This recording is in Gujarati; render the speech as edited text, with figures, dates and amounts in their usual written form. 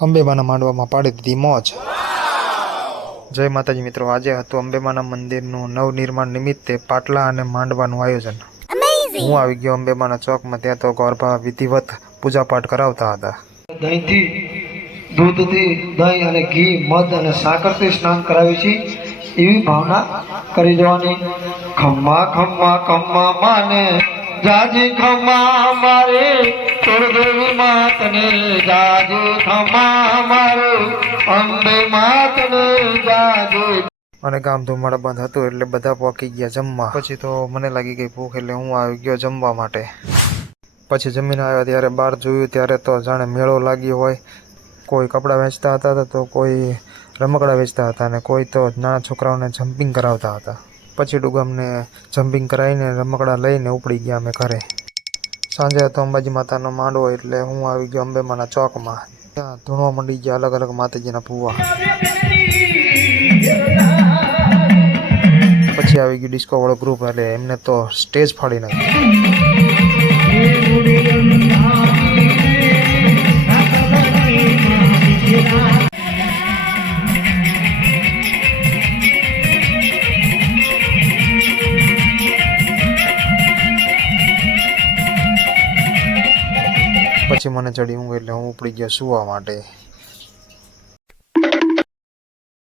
અંબેમાના માંડવામાં પાડી દીધી મોજ। જય માતાજી મિત્રો, આજે હતું અંબેમાના મંદિરનું નવનિર્માણ નિમિત્તે પાટલા અને માંડવાનું આયોજન। હું આવી ગયો અંબેમાના ચોકમાં, ત્યાં તો ગોરભા વિધિવત પૂજાપાઠ કરાવતા હતા। દહીંથી, દૂધથી, દહીં અને ઘી, મધ અને સાકરથી સ્નાન કરાવી છે એવી ભાવના કરી દેવાની। ખમ્મા ખમ્મા ખમ્મા માને જાજી ખમ્મા મારે સુરદેવી માતને જાજી ખમ્મા મારે અંબે માતને જાજી। અને ગામ ધુમાડા બંધ હતું એટલે બધા પોકી ગયા જમવા। પછી તો મને લાગી ગઈ ભૂખ એટલે હું આવી ગયો જમવા માટે। પછી જમીને આવ્યા ત્યારે બહાર જોયું ત્યારે તો જાણે મેળો લાગ્યો હોય। કોઈ કપડાં વેચતા હતા તો કોઈ રમકડા વેચતા હતા અને કોઈ તો નાના છોકરાઓને જમ્પિંગ કરાવતા હતા। પછી ડુગમને જમ્પિંગ કરાવીને રમકડા લઈને ઉપડી ગયા અમે ઘરે। સાંજે હતો અંબાજી માતાનો માંડવો એટલે હું આવી ગયો અંબેમાના ચોકમાં। ત્યાં ધૂણવા મંડી ગયા અલગ અલગ માતાજીના ભૂવા। પછી આવી ગયું ડિસ્કો વાળો ગ્રુપ એટલે એમને તો સ્ટેજ ફાડી નાખ્યું। પછી મને ચડી ઊંઘ એટલે હું ઉપડી ગયો સુવા માટે।